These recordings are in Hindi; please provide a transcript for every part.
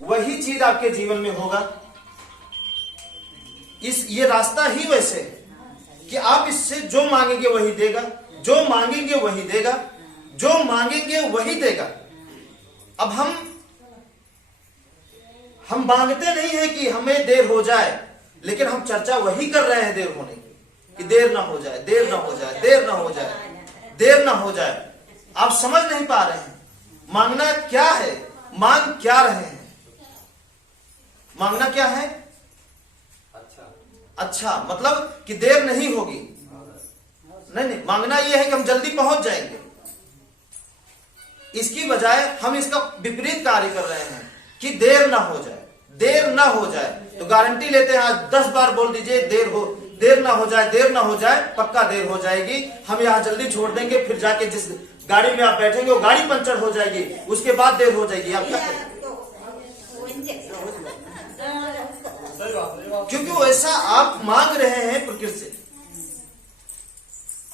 वही चीज आपके जीवन में होगा। ये रास्ता ही वैसे है कि आप इससे जो मांगेंगे वही देगा, जो मांगेंगे वही देगा, जो मांगेंगे वही देगा। अब हम मांगते नहीं है कि हमें देर हो जाए, लेकिन हम चर्चा वही कर रहे हैं देर होने की, कि देर ना हो जाए, देर ना हो जाए, देर ना हो जाए, देर ना हो जाए। आप समझ नहीं पा रहे हैं मांगना क्या है, मांग क्या रहे हैं। मांगना क्या है? अच्छा मतलब कि देर नहीं होगी। नहीं, मांगना यह है कि हम जल्दी पहुंच जाएंगे। इसकी बजाय हम इसका विपरीत कार्य कर रहे हैं कि देर ना हो जाए, देर ना हो जाए। तो गारंटी लेते हैं, आज 10 बार बोल दीजिए देर ना हो जाए, देर ना हो जाए, पक्का देर हो जाएगी। हम यहां जल्दी छोड़ देंगे, फिर जाके जिस गाड़ी में आप बैठेंगे वो गाड़ी पंचर हो जाएगी, उसके बाद देर हो जाएगी। आप क्या करें? क्योंकि वैसा आप मांग रहे हैं प्रकृति से।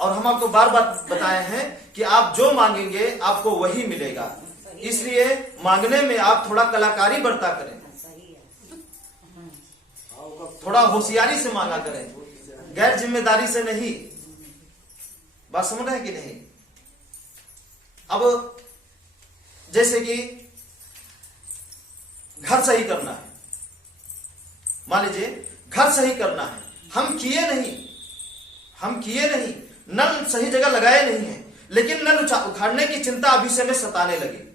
और हम आपको बार बार बताए हैं कि आप जो मांगेंगे आपको वही मिलेगा। इसलिए मांगने में आप थोड़ा कलाकारी बरता करें, थोड़ा होशियारी से मांगा करें, गैर जिम्मेदारी से नहीं। बात समझ रहे हैं कि नहीं? अब जैसे कि घर सही करना है, मान लीजिए घर सही करना है, हम किए नहीं, नल सही जगह लगाए नहीं है, लेकिन नल उखाड़ने की चिंता अभी से हमें सताने लगी।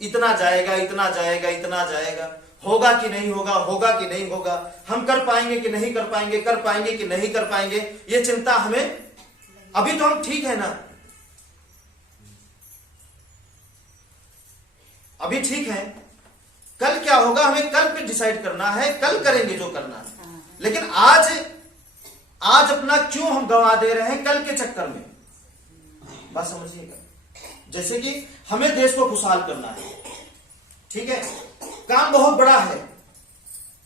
इतना जाएगा, इतना जाएगा, इतना जाएगा, होगा कि नहीं होगा, होगा कि नहीं होगा, हम कर पाएंगे कि नहीं कर पाएंगे, कर पाएंगे कि नहीं कर पाएंगे, ये चिंता हमें। अभी तो हम ठीक है ना, अभी ठीक है, कल क्या होगा हमें कल पे डिसाइड करना है, कल करेंगे जो करना है। लेकिन आज अपना क्यों हम गंवा दे रहे हैं कल के चक्कर में? बात समझिएगा। जैसे कि हमें देश को खुशहाल करना है, ठीक है, काम बहुत बड़ा है,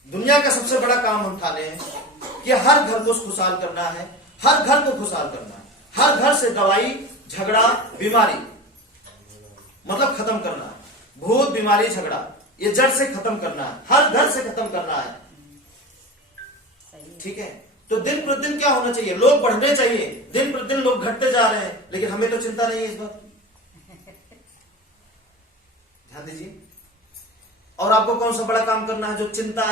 दुनिया का सबसे बड़ा हम उठाने हैं कि हर घर को खुशहाल करना है, हर घर को खुशहाल करना है, हर घर से दवाई, झगड़ा, बीमारी मतलब खत्म करना है, भूत, बीमारी, झगड़ा ये जड़ से खत्म करना है, हर घर से खत्म करना है, ठीक है। तो दिन प्रतिदिन क्या होना चाहिए? लोग बढ़ने चाहिए, दिन प्रतिदिन लोग घटते जा रहे हैं, लेकिन हमें तो चिंता नहीं है इस बात। ध्यान दीजिए। और आपको कौन सा बड़ा काम करना है जो चिंता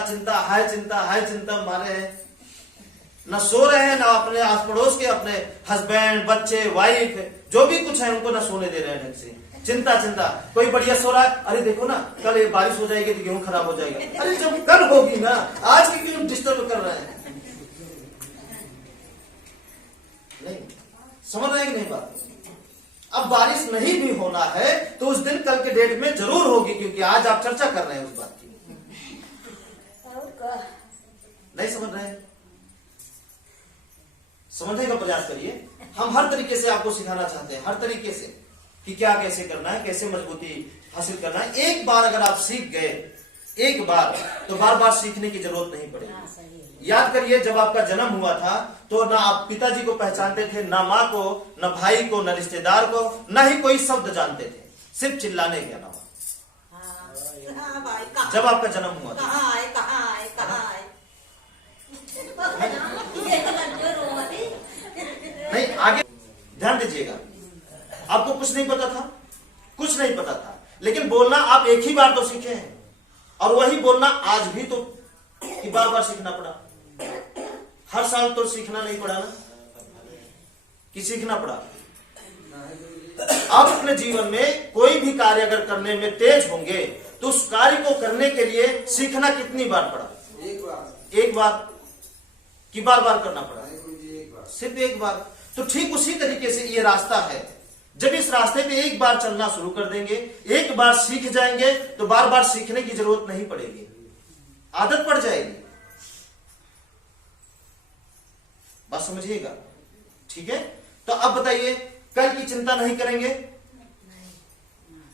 हाय चिंता मारे हैं, ना सो रहे हैं, ना अपने आस पड़ोस के अपने हस्बैंड, बच्चे, वाइफ जो भी कुछ है उनको ना सोने दे रहे हैं ढंग से। चिंता कोई बढ़िया सो रहा है, अरे देखो ना कल ये बारिश हो जाएगी तो गेहूं खराब हो जाएगा। अरे जब कल होगी ना, आज की क्यों डिस्टर्ब कर रहे हैं? नहीं समझ रहे हैं कि नहीं बात? अब बारिश नहीं भी होना है तो उस दिन कल के डेट में जरूर होगी, क्योंकि आज आप चर्चा कर रहे हैं उस बात की। नहीं समझ रहे हैं? समझने का प्रयास करिए। हम हर तरीके से आपको सिखाना चाहते हैं, हर तरीके से कि क्या कैसे करना है, कैसे मजबूती हासिल करना है। एक बार अगर आप सीख गए, एक बार, तो बार बार सीखने की जरूरत नहीं पड़ेगी। याद करिए, जब आपका जन्म हुआ था तो ना आप पिताजी को पहचानते थे, ना माँ को, ना भाई को, ना रिश्तेदार को, ना ही कोई शब्द जानते थे, सिर्फ चिल्लाने के अलावा। जब आपका जन्म हुआ था, नहीं आगे ध्यान दीजिएगा। आपको कुछ नहीं पता था, कुछ नहीं पता था, लेकिन बोलना आप एक ही बार तो सीखे हैं, और वही बोलना आज भी तो बार बार सीखना पड़ा। हर साल तो सीखना नहीं पड़ा ना, कि सीखना पड़ा। आप अपने जीवन में कोई भी कार्य अगर करने में तेज होंगे तो उस कार्य को करने के लिए सीखना कितनी बार पड़ा? एक बार कि बार बार करना पड़ा? सिर्फ एक बार। तो ठीक उसी तरीके से ये रास्ता है। जब इस रास्ते पे एक बार चलना शुरू कर देंगे, एक बार सीख जाएंगे, तो बार बार सीखने की जरूरत नहीं पड़ेगी, आदत पड़ जाएगी। बात समझिएगा, ठीक है। तो अब बताइए, कल की चिंता नहीं करेंगे?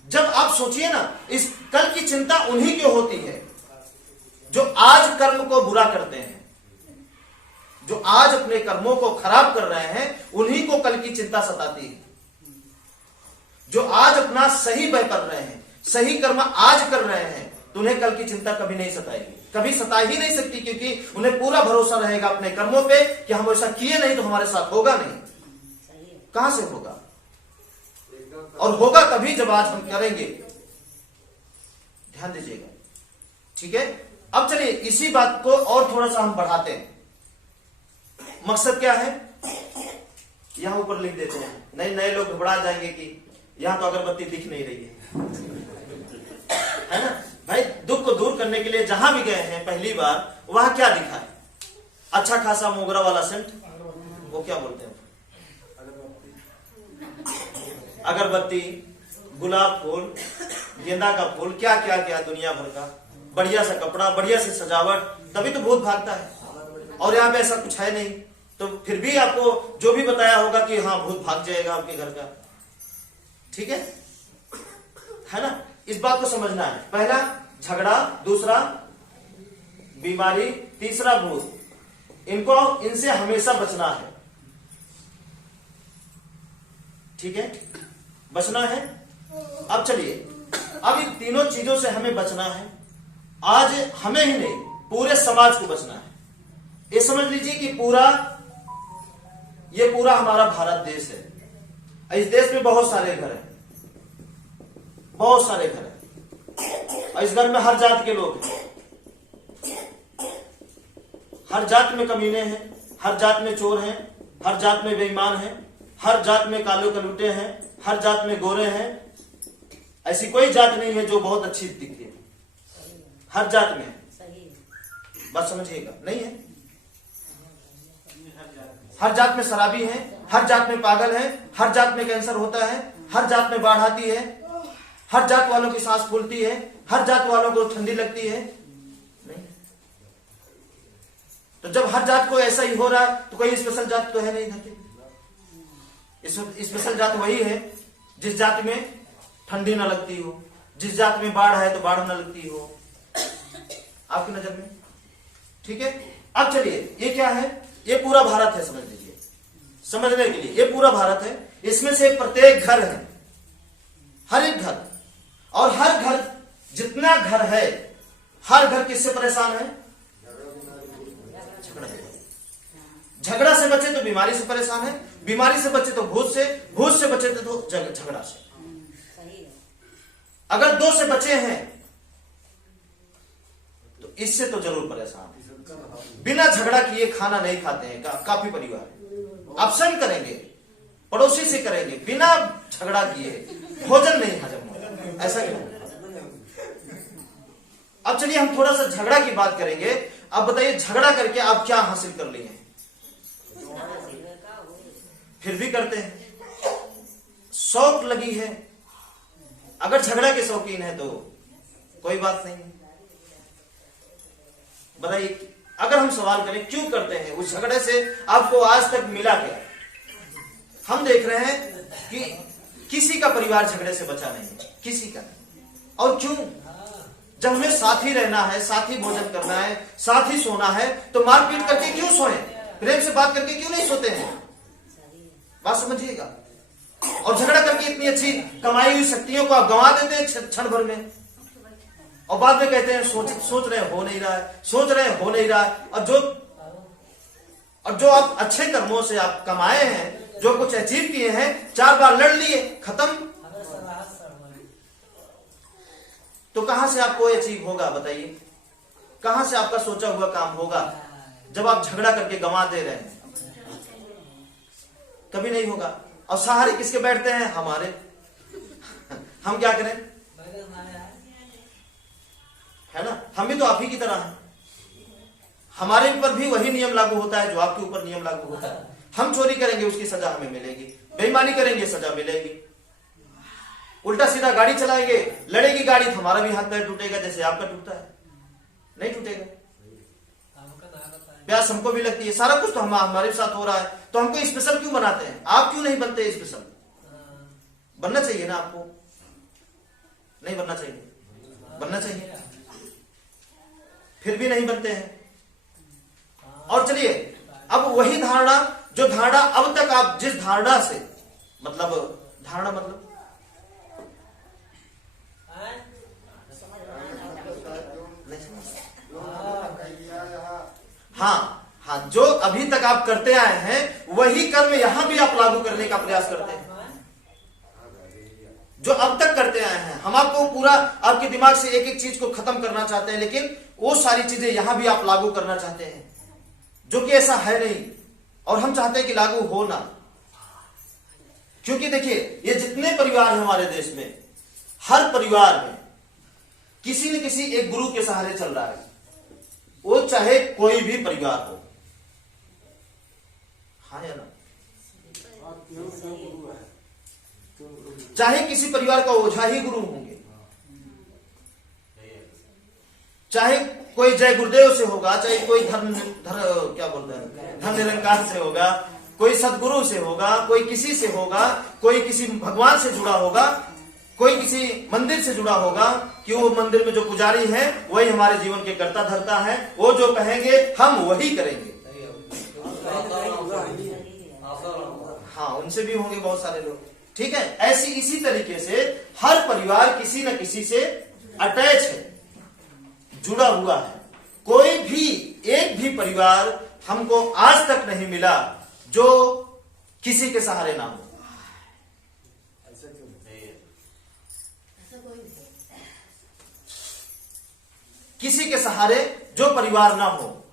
जब आप सोचिए ना, इस कल की चिंता उन्हीं की होती है जो आज कर्म को बुरा करते हैं, जो आज अपने कर्मों को खराब कर रहे हैं, उन्हीं को कल की चिंता सताती है। जो आज अपना सही व्यय कर रहे हैं, सही कर्म आज कर रहे हैं, तो उन्हें कल की चिंता कभी नहीं सताएगी, कभी सता ही नहीं सकती, क्योंकि उन्हें पूरा भरोसा रहेगा अपने कर्मों पे कि हम ऐसा किए नहीं तो हमारे साथ होगा नहीं। कहां से होगा? और होगा तभी जब आज हम करेंगे। ध्यान दीजिएगा, ठीक है। अब चलिए इसी बात को और थोड़ा सा हम बढ़ाते हैं। मकसद क्या है, यहां ऊपर लिख देते हैं, नहीं नए लोग घबरा जाएंगे कि यहां तो अगरबत्ती दिख नहीं रही है ना भाई। दुख को दूर करने के लिए जहां भी गए हैं पहली बार, वहां क्या दिखा है? अच्छा खासा मोगरा वाला सेंट, वो क्या बोलते हैं, अगरबत्ती, गुलाब फूल, गेंदा का फूल, क्या क्या क्या दुनिया भर का, बढ़िया सा कपड़ा, बढ़िया से सजावट, तभी तो भूत भागता है। और यहाँ पे ऐसा कुछ है नहीं, तो फिर भी आपको जो भी बताया होगा कि हाँ भूत भाग जाएगा आपके घर का, ठीक है ना। इस बात को समझना है। पहला झगड़ा, दूसरा बीमारी, तीसरा भूत, इनसे हमेशा बचना है, ठीक है, बचना है। अब चलिए, अब इन तीनों चीजों से हमें बचना है। आज हमें ही नहीं, पूरे समाज को बचना है। ये समझ लीजिए कि ये पूरा हमारा भारत देश है। इस देश में बहुत सारे घर हैं, बहुत सारे घर हैं, और इस घर में हर जात के लोग हैं, हर जात में कमीने हैं, हर जात में चोर हैं, हर जात में बेईमान हैं, हर जात में काले कलूटे हैं, हर जात में गोरे हैं। ऐसी कोई जात नहीं है जो बहुत अच्छी दिखती है, हर जात में है। बात समझिएगा, नहीं है। हर जात में शराबी है, हर जात में पागल है, हर जात में कैंसर होता है, हर जात में बाढ़ आती है, हर जात वालों की सांस फूलती है, हर जात वालों को ठंडी लगती है। नहीं, तो जब हर जात को ऐसा ही हो रहा है तो कोई स्पेशल जात तो है नहीं धरती। स्पेशल जात वही है जिस जात में ठंडी ना लगती हो, जिस जात में बाढ़ है तो बाढ़ ना लगती हो, आपकी नजर में, ठीक है। अब चलिए, ये क्या है? ये पूरा भारत है, समझ लीजिए। समझने के लिए ये पूरा भारत है, इसमें से प्रत्येक घर है, हर एक घर, और हर घर, जितना घर है, हर घर किससे परेशान है? झगड़ा से बचे तो बीमारी से परेशान है, बीमारी से बचे तो भूत से, भूत से बचे तो झगड़ा से। अगर दो से बचे हैं तो इससे तो जरूर परेशान है। बिना झगड़ा किए खाना नहीं खाते हैं काफी परिवार, अपसेंट करेंगे, पड़ोसी से करेंगे, बिना झगड़ा किए भोजन नहीं हजम होगा, ऐसा क्यों? अब चलिए हम थोड़ा सा झगड़ा की बात करेंगे। अब बताइए, झगड़ा करके आप क्या हासिल कर लिए हैं? फिर भी करते हैं, शौक लगी है। अगर झगड़ा के शौकीन है तो कोई बात नहीं है। बताइए, अगर हम सवाल करें क्यों करते हैं, उस झगड़े से आपको आज तक मिला क्या? हम देख रहे हैं कि किसी का परिवार झगड़े से बचा नहीं है, किसी का नहीं। और क्यों? जब हमें साथ ही रहना है, साथ ही भोजन करना है, साथ ही सोना है, तो मारपीट करके क्यों सोए? प्रेम से बात करके क्यों नहीं सोते हैं? बात समझिएगा। और झगड़ा करके इतनी अच्छी कमाई हुई शक्तियों को आप गंवा देते हैं क्षण भर में, और बाद में कहते हैं सोच रहे हो नहीं रहा है, सोच रहे हो नहीं रहा है। और जो आप अच्छे कर्मों से आप कमाए हैं, जो कुछ अचीव किए हैं, 4 बार लड़ लिए, खत्म। तो कहां से आपको अचीव होगा? बताइए, कहां से आपका सोचा हुआ काम होगा जब आप झगड़ा करके गंवा दे रहे हैं? कभी नहीं होगा। और सहारे किसके बैठते हैं? हमारे। हम क्या करें, है ना? हम भी तो आप ही की तरह हैं। हमारे ऊपर भी वही नियम लागू होता है जो आपके ऊपर नियम लागू होता है। हम चोरी करेंगे, उसकी सजा हमें मिलेगी, बेईमानी करेंगे, सजा मिलेगी, उल्टा सीधा गाड़ी चलाएंगे, लड़ेगी गाड़ी तो हमारा भी हाथ पैर टूटेगा जैसे आपका टूटता है, नहीं टूटेगा। प्यास हमको भी लगती है, सारा कुछ तो हमारे साथ हो रहा है, तो हमको स्पेशल क्यों बनाते हैं? आप क्यों नहीं बनते स्पेशल? बनना चाहिए ना आपको, नहीं बनना चाहिए? बनना चाहिए, फिर भी नहीं बनते हैं। और चलिए, अब वही धारणा, जो धारणा अब तक आप जिस धारणा से, मतलब धारणा मतलब हाँ हाँ, जो अभी तक आप करते आए हैं वही कर्म यहां भी आप लागू करने का प्रयास करते हैं। जो अब तक करते आए हैं, हम आपको पूरा आपके दिमाग से एक एक चीज को खत्म करना चाहते हैं, लेकिन वो सारी चीजें यहां भी आप लागू करना चाहते हैं, जो कि ऐसा है नहीं, और हम चाहते हैं कि लागू हो ना। क्योंकि देखिए, ये जितने परिवार हैं हमारे देश में, हर परिवार में किसी न किसी एक गुरु के सहारे चल रहा है, वो चाहे कोई भी परिवार हो। हाँ या ना? चाहे किसी परिवार का ओझा ही गुरु होंगे, चाहे कोई जय गुरुदेव से होगा, चाहे कोई क्या बोलते हैं, धर्म निरंकार से होगा, कोई सदगुरु से होगा, कोई किसी से होगा, कोई किसी भगवान से जुड़ा होगा, कोई किसी मंदिर से जुड़ा होगा, कि वो मंदिर में जो पुजारी है वही हमारे जीवन के कर्ता धर्ता है, वो जो कहेंगे हम वही करेंगे। हाँ, उनसे भी होंगे बहुत सारे लोग, ठीक है। ऐसी इसी तरीके से हर परिवार किसी न किसी से अटैच है, जुड़ा हुआ है। कोई भी एक भी परिवार हमको आज तक नहीं मिला जो किसी के सहारे ना हो। किसी के सहारे जो परिवार ना हो,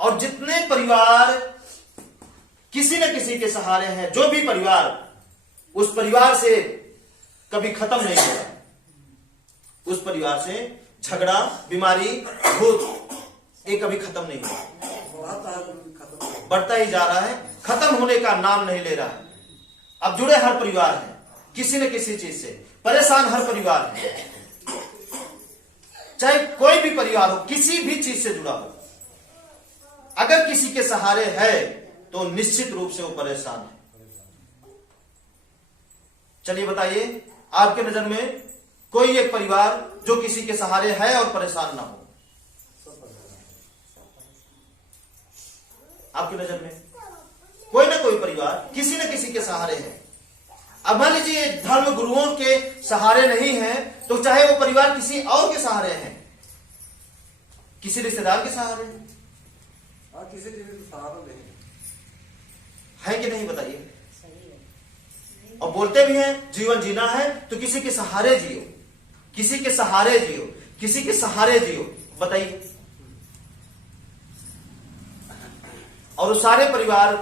और जितने परिवार किसी न किसी के सहारे हैं, जो भी परिवार, उस परिवार से कभी खत्म नहीं होगा। उस परिवार से झगड़ा, बीमारी, भूत, ये कभी खत्म नहीं होगा, बढ़ता ही जा रहा है, खत्म होने का नाम नहीं ले रहा है। अब जुड़े हर परिवार है किसी न किसी चीज से, परेशान हर परिवार है, चाहे कोई भी परिवार हो, किसी भी चीज से जुड़ा हो। अगर किसी के सहारे है तो निश्चित रूप से वो परेशान है। चलिए बताइए, आपके नजर में कोई एक परिवार जो किसी के सहारे है और परेशान ना हो, आपकी नजर में कोई ना कोई परिवार किसी न किसी के सहारे है। अब मान लीजिए धर्म गुरुओं के सहारे नहीं है, तो चाहे वो परिवार किसी और के सहारे है, किसी रिश्तेदार के सहारे है, किसी सहारा नहीं है कि नहीं बताइए। और बोलते भी हैं जीवन जीना है तो किसी के सहारे जियो, किसी के सहारे जियो, किसी के सहारे जियो, बताइए। और वो सारे परिवार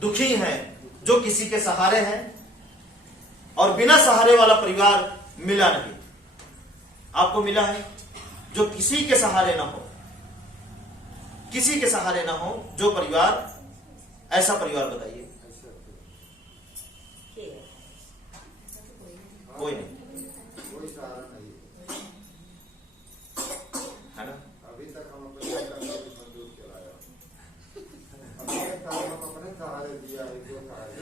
दुखी हैं जो किसी के सहारे हैं, और बिना सहारे वाला परिवार मिला नहीं। आपको मिला है जो किसी के सहारे ना हो, किसी के सहारे ना हो जो परिवार, ऐसा परिवार बताइए। कोई नहीं, कोई सहारा नहीं है ना। अभी तक हम अपने संतोष चलाया, अपने सहारे दिया है।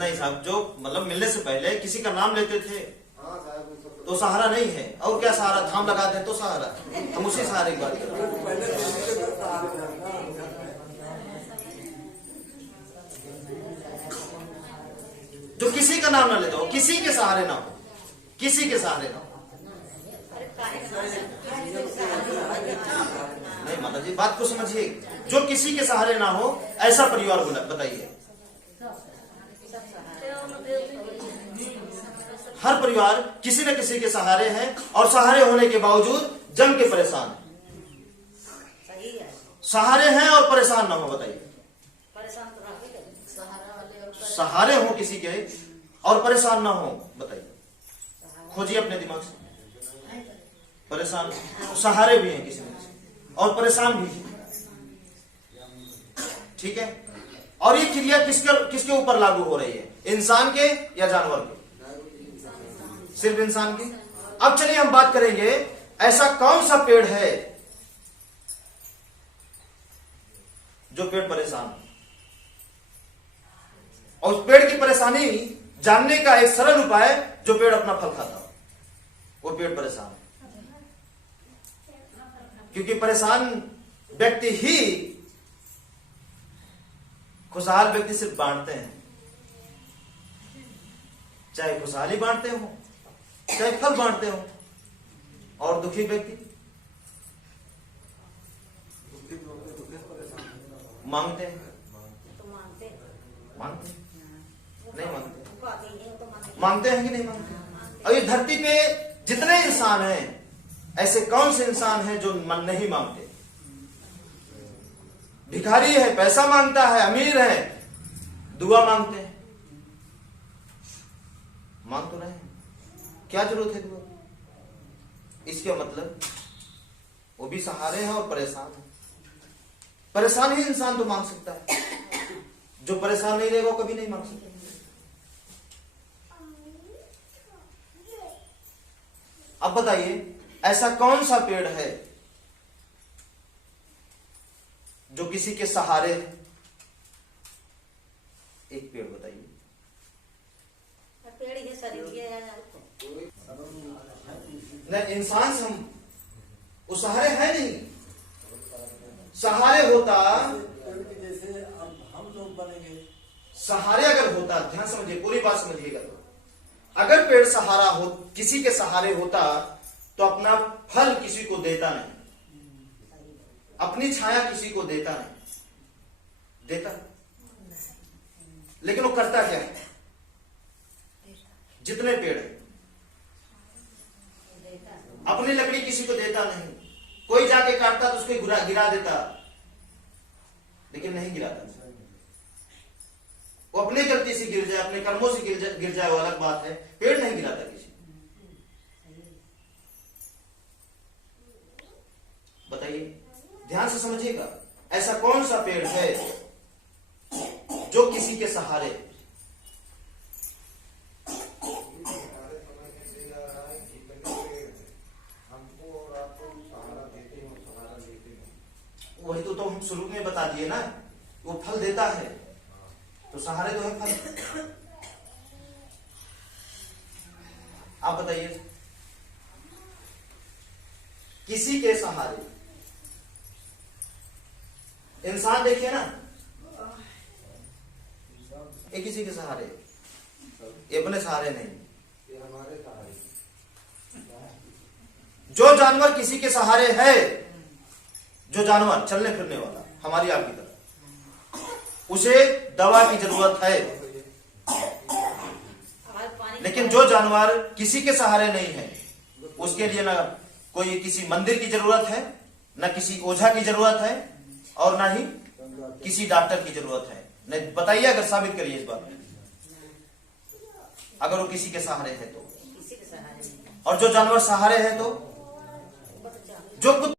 नहीं साहब, जो मतलब मिलने से पहले किसी का नाम लेते थे हाँ साहब, तो सहारा नहीं है। और क्या सहारा, धाम लगा दें तो सहारा, हम उसी सहारे की बात कर रहे हैं। जो किसी का नाम ना लेता हो, किसी के सहारे ना हो, किसी के सहारे ना हो। नहीं माता जी, बात को समझिए, जो किसी के सहारे ना हो ऐसा परिवार बताइए। हर परिवार किसी न किसी के सहारे है, और सहारे होने के बावजूद जम के परेशान है। सहारे हैं और परेशान ना हो, बताइए। सहारे हो किसी के और परेशान ना हो, बताइए। खोजिए अपने दिमाग से। परेशान, सहारे भी हैं किसी न किसी, और परेशान भी हैं, ठीक है। और ये क्रिया किसके ऊपर लागू हो रही है, इंसान के या जानवर के? सिर्फ इंसान की। अब चलिए हम बात करेंगे, ऐसा कौन सा पेड़ है जो पेड़ परेशान है, और उस पेड़ की परेशानी जानने का एक सरल उपाय, जो पेड़ अपना फल खाता हो, वो पेड़ परेशान है। क्योंकि परेशान व्यक्ति ही, खुशहाल व्यक्ति सिर्फ बांटते हैं, चाहे खुशहाली बांटते हो, चाहे फल बांटते हो। और दुखी व्यक्ति मांगते हैं? तो मानते हैं। मांगते हैं? वो नहीं मानते। वो आते ही नहीं, वो तो मानते मांगते हैं कि नहीं मांगते? अब ये धरती पे जितने इंसान हैं, ऐसे कौन से इंसान हैं जो मन नहीं मांगते? भिखारी है, पैसा मांगता है, अमीर है, दुआ मांगते हैं। मांग तो रहे हैं, क्या जरूरत है दुआ? इसका मतलब वो भी सहारे हैं और परेशान है। परेशान ही इंसान तो मांग सकता है, जो परेशान नहीं रहेगा वो कभी नहीं मांग सकता। अब बताइए, ऐसा कौन सा पेड़ है जो किसी के सहारे है? एक पेड़ बताइए। पेड़ ये शरीर ये है। नहीं, इंसान से हम वो सहारे है नहीं। सहारे होता, जैसे अब हम लोग बनेंगे। सहारे अगर होता, ध्यान समझिए, पूरी बात समझिएगा। अगर पेड़ सहारा हो, किसी के सहारे होता तो अपना फल किसी को देता नहीं, अपनी छाया किसी को देता नहीं, देता। लेकिन वो करता क्या है? जितने पेड़ हैं, अपनी लकड़ी किसी को देता नहीं। कोई जाके काटता तो उसको गिरा देता, लेकिन नहीं गिराता। वो अपनी गलती से गिर जाए, अपने कर्मों से गिर जाए, वो अलग बात है। पेड़ नहीं गिराता किसी को। बताइए, ध्यान से समझिएगा, ऐसा कौन सा पेड़ है जो किसी के सहारे? वही तो हम शुरू में बता दिए ना, वो फल देता है, तो सहारे तो है फल। आप बताइए, किसी के सहारे इंसान देखिए ना, ये किसी के सहारे, ये अपने सहारे नहीं। ये हमारे सहारे। जो जानवर किसी के सहारे है, जो जानवर चलने फिरने वाला हमारी आपकी तरह, उसे दवा की जरूरत है। लेकिन जो जानवर किसी के सहारे नहीं है, उसके लिए ना कोई किसी मंदिर की जरूरत है, ना किसी ओझा की जरूरत है, और ना ही किसी डॉक्टर की जरूरत है। नहीं, बताइए, अगर साबित करिए इस बात में, अगर वो किसी के सहारे है तो। किसी के सहारे नहीं। और जो जानवर सहारे है तो, जो